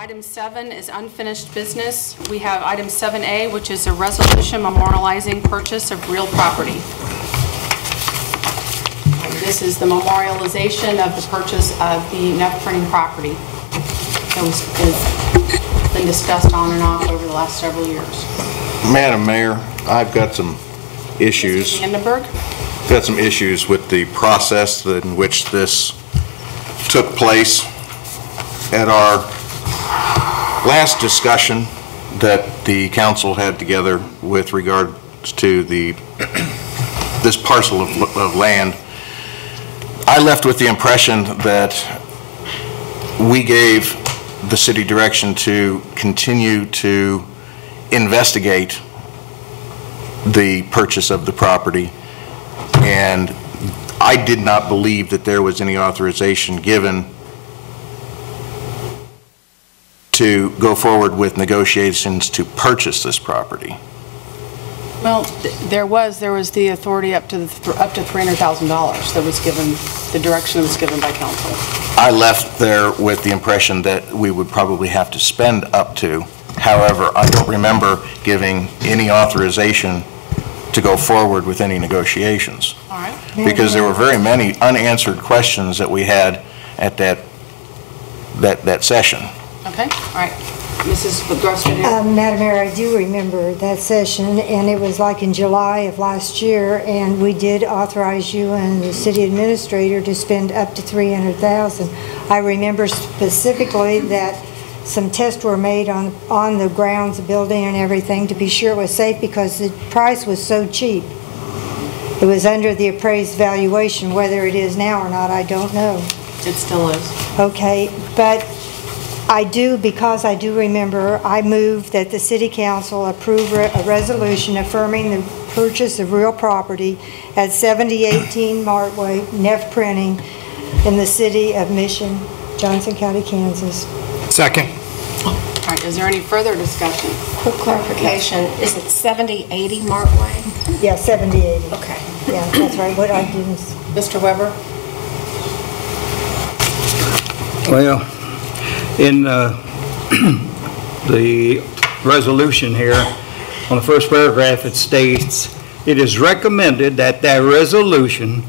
Item 7 is unfinished business. We have item 7A, which is a resolution memorializing purchase of real property. This is the memorialization of the purchase of the Neff Printing property that has been discussed on and off over the last several years. Madam Mayor, I've got some issues. Vandenberg? Got some issues with the process in which this took place. At our last discussion that the council had together with regards to this parcel of land, I left with the impression that we gave the city direction to continue to investigate the purchase of the property, and I did not believe that there was any authorization given to go forward with negotiations to purchase this property. Well, there was the authority up to $300,000 that was given, the direction that was given by council. I left there with the impression that we would probably have to spend up to. However, I don't remember giving any authorization to go forward with any negotiations. All right. Because there were very many unanswered questions that we had at that session. Okay, all right. Mrs. Grossman. Madam Mayor, I do remember that session, and it was like in July of last year, and we did authorize you and the city administrator to spend up to $300,000. I remember specifically that some tests were made on the grounds, the building and everything to be sure it was safe because the price was so cheap. It was under the appraised valuation. Whether it is now or not, I don't know. It still is. Okay, but because I do remember, I moved that the City Council approve a resolution affirming the purchase of real property at 7018 Martway, Neff Printing, in the city of Mission, Johnson County, Kansas. Second. All right, is there any further discussion? Quick clarification, is it 7080 Martway? Yeah, 7080. Okay. Yeah, that's right. What I didn't. Mr. Weber? Well, in the resolution here, on the first paragraph, it states, "It is recommended that that resolution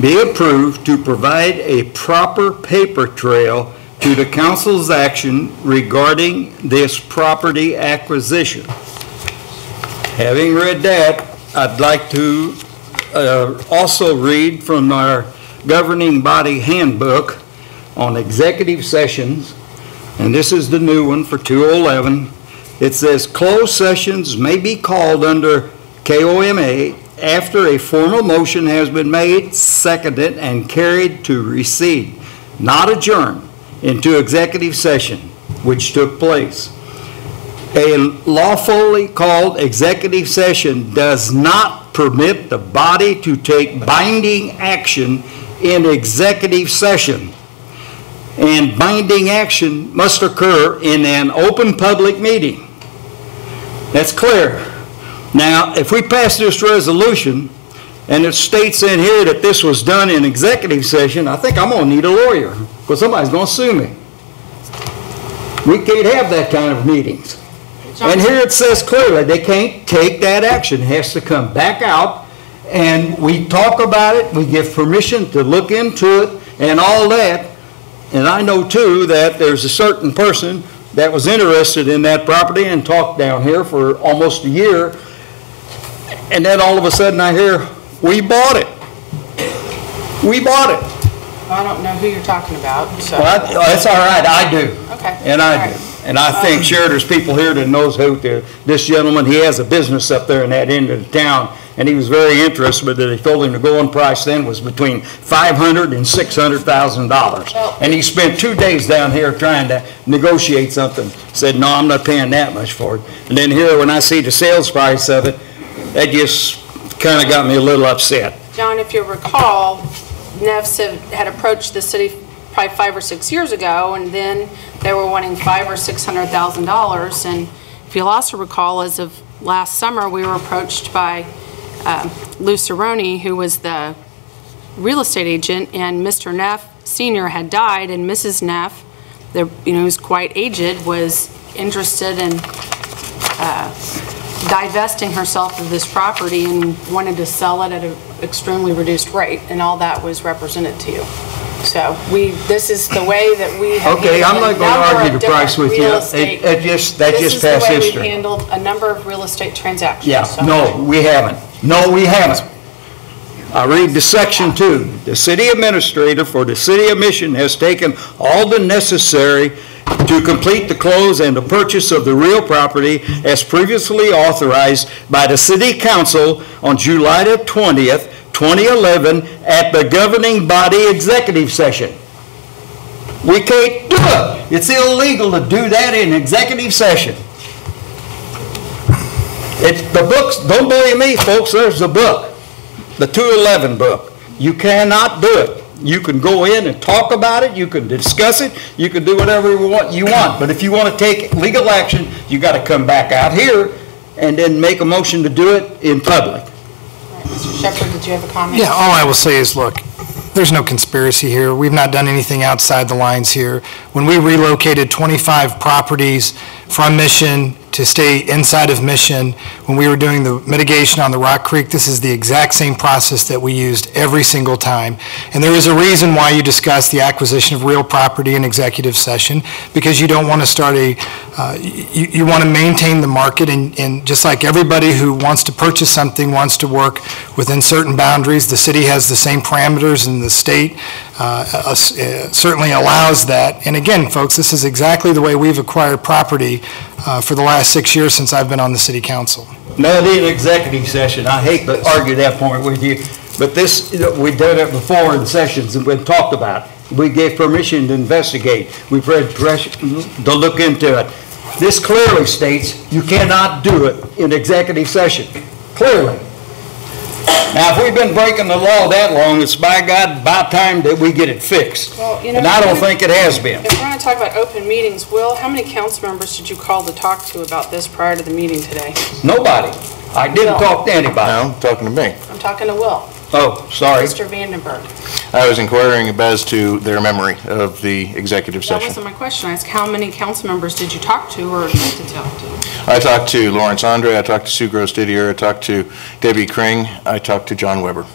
be approved to provide a proper paper trail to the council's action regarding this property acquisition." Having read that, I'd like to also read from our governing body handbook on executive sessions, and this is the new one for 2011. It says, "Closed sessions may be called under KOMA after a formal motion has been made, seconded, and carried to recede, not adjourn, into executive session, which took place. A lawfully called executive session does not permit the body to take binding action in executive session, and binding action must occur in an open public meeting." That's clear. Now, if we pass this resolution and it states in here that this was done in executive session, I think I'm going to need a lawyer because somebody's going to sue me. We can't have that kind of meetings. And here it says clearly they can't take that action. It has to come back out, and we talk about it, we give permission to look into it and all that. And I know too that there's a certain person that was interested in that property and talked down here for almost a year, and then all of a sudden I hear, "We bought it. We bought it." Well, I don't know who you're talking about. So. Well, that's all right, I do. Okay. And I do. And I think, sure, there's people here that knows who this gentleman, he has a business up there in that end of the town, and he was very interested, but they told him the going price then was between $500,000 and $600,000. And he spent 2 days down here trying to negotiate something. Said, "No, I'm not paying that much for it." And then here, when I see the sales price of it, that just kind of got me a little upset. John, if you recall, Neff had approached the city probably 5 or 6 years ago, and then they were wanting $500,000 or $600,000. And if you'll also recall, as of last summer, we were approached by Lou Cerrone, who was the real estate agent, and Mr. Neff Sr. had died, and Mrs. Neff who's quite aged, was interested in divesting herself of this property and wanted to sell it at an extremely reduced rate, and all that was represented to you. So this is the way that we have Okay, I'm not handled a going to number argue of the price different with you. real estate. That just passed This is the way we've history. handled a number of real estate transactions. Yeah, So- no, we haven't. No, we haven't. I read the section 2. The city administrator for the city of Mission has taken all the necessary to complete the close and the purchase of the real property as previously authorized by the city council on July the 20th, 2011 at the governing body executive session. We can't do it. It's illegal to do that in executive session. It's the books, don't believe me, folks, there's the book, the 211 book. You cannot do it. You can go in and talk about it, you can discuss it, you can do whatever you want. But if you want to take legal action, you got to come back out here and then make a motion to do it in public. Mr. Shepherd, did you have a comment? Yeah, all I will say is, look, there's no conspiracy here. We've not done anything outside the lines here. When we relocated 25 properties from Mission to stay inside of Mission, when we were doing the mitigation on the Rock Creek, this is the exact same process that we used every single time. And there is a reason why you discuss the acquisition of real property in executive session, because you don't want to start you want to maintain the market, and just like everybody who wants to purchase something wants to work within certain boundaries, the city has the same parameters, and the state certainly allows that. And again, folks, this is exactly the way we've acquired property for the last 6 years since I've been on the city council. Not in executive session. I hate to argue that point with you, but this, we've done it before in sessions and we've talked about it. We gave permission to investigate. We've read to look into it. This clearly states you cannot do it in executive session, clearly. Now, if we've been breaking the law that long, it's by God, about time that we get it fixed. Well, And I don't think it has been. If we're going to talk about open meetings, Will, how many council members did you call to talk to about this prior to the meeting today? Nobody. I didn't talk to anybody. No, talking to me. I'm talking to Will. Oh, sorry. Mr. Vandenberg. I was inquiring as to their memory of the executive That session. wasn't my question. I asked how many council members did you talk to or attempt to talk to? I talked to Lawrence Andre, I talked to Sue Gross Didier, I talked to Debbie Kring, I talked to John Weber.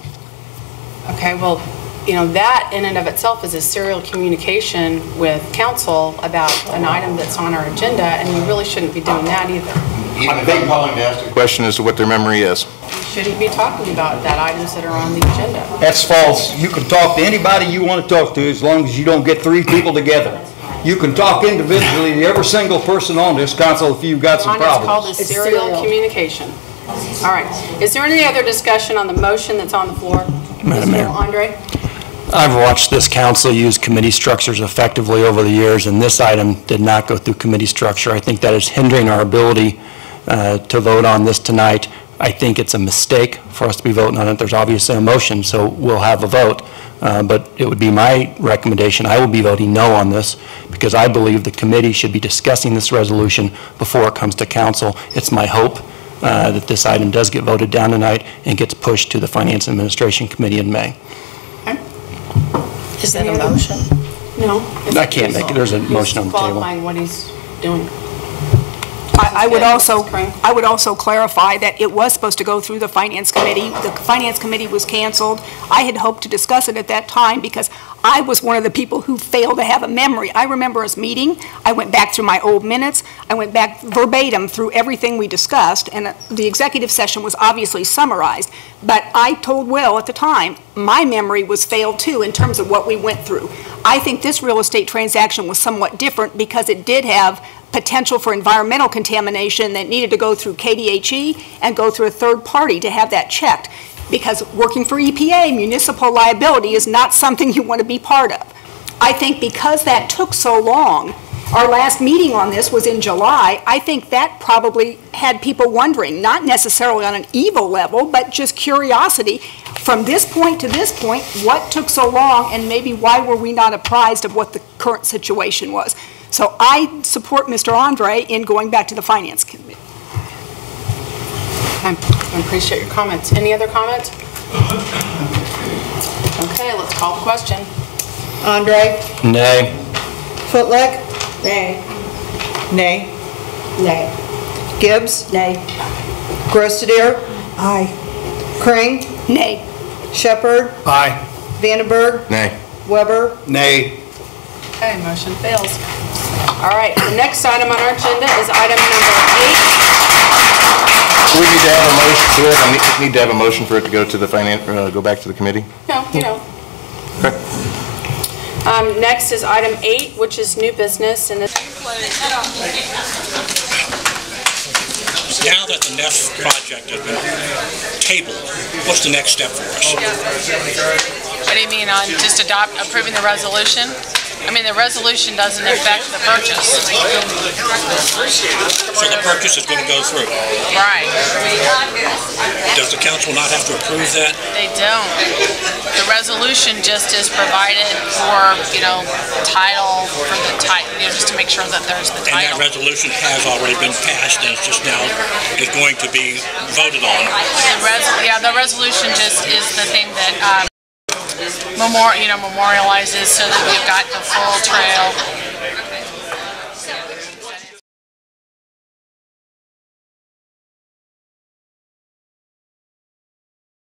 Okay, well, that in and of itself is a serial communication with council about an item that's on our agenda, and you really shouldn't be doing that either. Even if I'm calling to ask a question as to what their memory is. You shouldn't be talking about that items that are on the agenda. That's false. You can talk to anybody you want to talk to as long as you don't get 3 people together. You can talk individually to every single person on this council if you've got some Ron, it's called problems. a serial communication. All right. Is there any other discussion on the motion that's on the floor? Madam Mayor. Mr. Andre? I've watched this council use committee structures effectively over the years, and this item did not go through committee structure. I think that is hindering our ability to vote on this tonight. I think it's a mistake for us to be voting on it. There's obviously a motion, so we'll have a vote. But it would be my recommendation, I will be voting no on this, because I believe the committee should be discussing this resolution before it comes to council. It's my hope that this item does get voted down tonight and gets pushed to the Finance and Administration Committee in May. Is that a motion? No. I can't make it. There's a motion on the table. He's qualifying what he's doing. I would also, Mrs. Craig? I would also clarify that it was supposed to go through the Finance Committee. The Finance Committee was canceled. I had hoped to discuss it at that time because I was one of the people who failed to have a memory. I remember us meeting. I went back through my old minutes. I went back verbatim through everything we discussed, and the executive session was obviously summarized. But I told Will at the time, my memory was failed too in terms of what we went through. I think this real estate transaction was somewhat different because it did have potential for environmental contamination that needed to go through KDHE and go through a third party to have that checked. Because working for EPA, municipal liability is not something you want to be part of. I think because that took so long, our last meeting on this was in July, I think that probably had people wondering, not necessarily on an evil level, but just curiosity. From this point to this point, what took so long, and maybe why were we not apprised of what the current situation was? So I support Mr. Andre in going back to the Finance Committee. I appreciate your comments. Any other comments? Okay, let's call the question. Andre? Nay. Footlick? Nay. Nay. Nay. Gibbs? Nay. Grossadere? Aye. Kring? Nay. Shepherd? Aye. Vandenberg? Nay. Weber? Nay. Okay, motion fails. All right, the next item on our agenda is item number 8. Do we need to have a motion to it? I need to have a motion for it to go to the go back to the committee? No, you don't. Okay. Next is item 8, which is new business, and this. Now that the Neff project has been tabled, what's the next step for us? What do you mean on just approving the resolution? I mean, the resolution doesn't affect the purchase. So the purchase is going to go through. Right. Does the council not have to approve that? They don't. The resolution just is provided for, title, for the title, just to make sure that there's the And that title. resolution has already been passed and it's just now is going to be voted on. The resolution just is the thing that memorializes so that we've got the full trail